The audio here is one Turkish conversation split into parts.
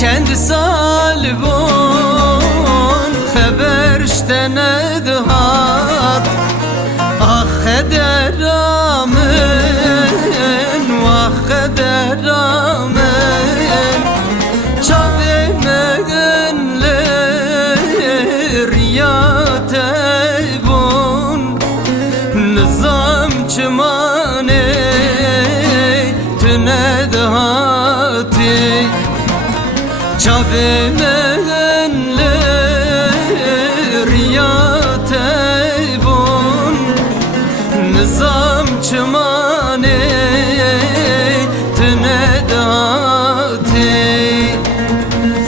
kendi salbon haber işte nedhat ah kederamın vah kederamın çavemegenler ya teybun nizam çımane tünedhati çavemegenler ya teybun nizam çımane tünedhati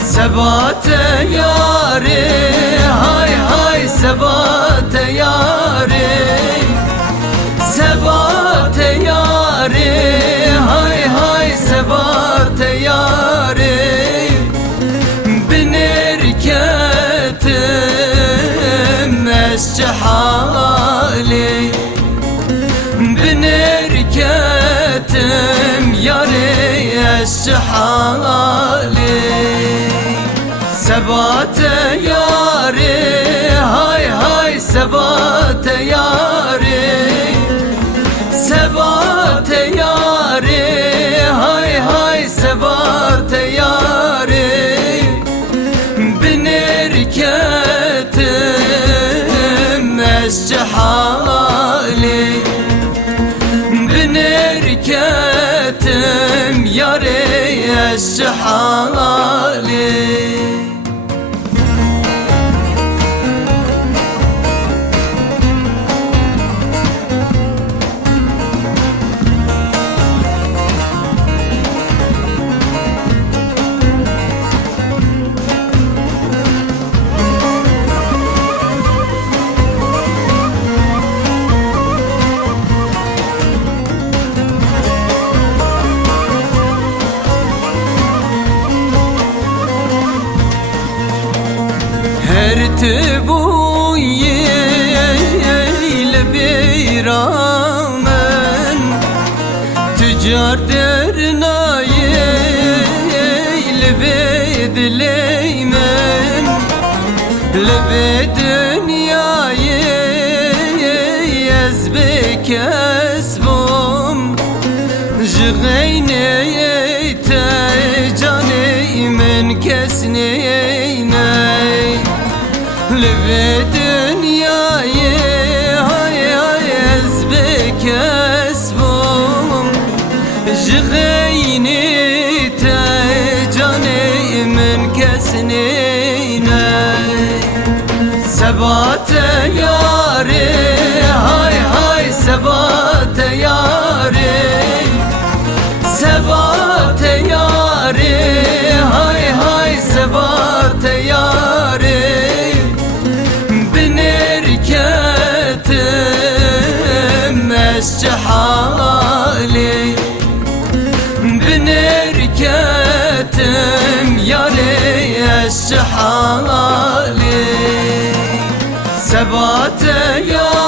sebate yâre hay hay sebate yâre sebate yâre hay hay sebate yâre binirketim eşçi hali binirketim yâre eşçi hali sebate yâre hay hay sebate yâre sebate yâre hay hay sebate yâre binirketim eşçi hali binirketim yâre eşçi hali Ertuğrul ile beyramen tüccar dernayil vedleymen lebe dünyayı ezbe kesbom jgeyne te caneymen kesneyne lebe dünyayı hay hay ezbe kesbom jgeyni te caneymen kesneyne sebate yâre hay hay sebate yâre sebate yâre hay hay sebate yâre binirketim eşçi hali binirketim yâre eşçi hali sebate yâre